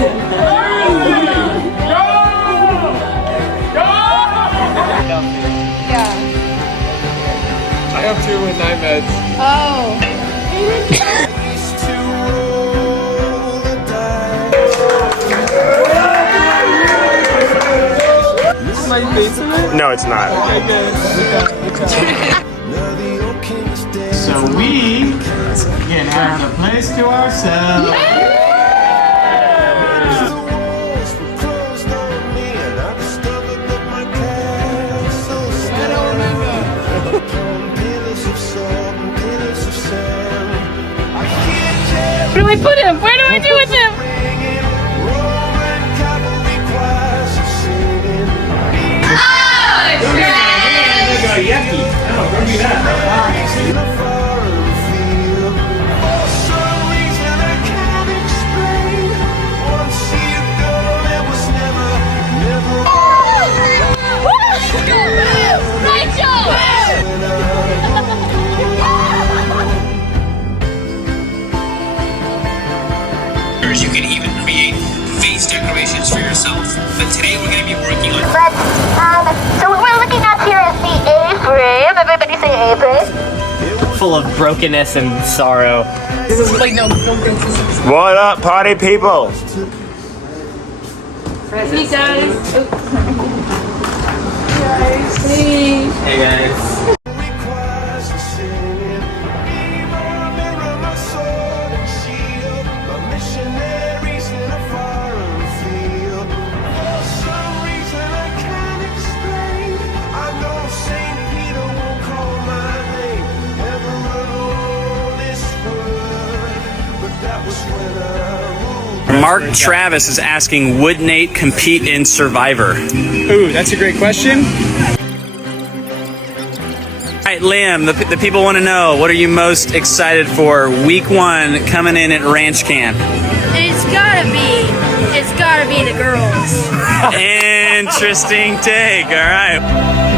I have 2 with 9 meds. Oh. Is my face in it? No, it's not. Okay, good. So we can have the place to ourselves. Where do I put him? Where do I do with him? You can even create face decorations for yourself. But today we're going to be working on... So what we're looking at here is the A-frame. Everybody say A-frame. Full of brokenness and sorrow. This is like no. What up, party people? Hey guys. Hey guys. Mark Travis is asking, would Nate compete in Survivor? Ooh, that's a great question. All right, Liam, the people want to know, what are you most excited for week 1 coming in at Ranch Camp? It's gotta be the girls. Interesting take, all right.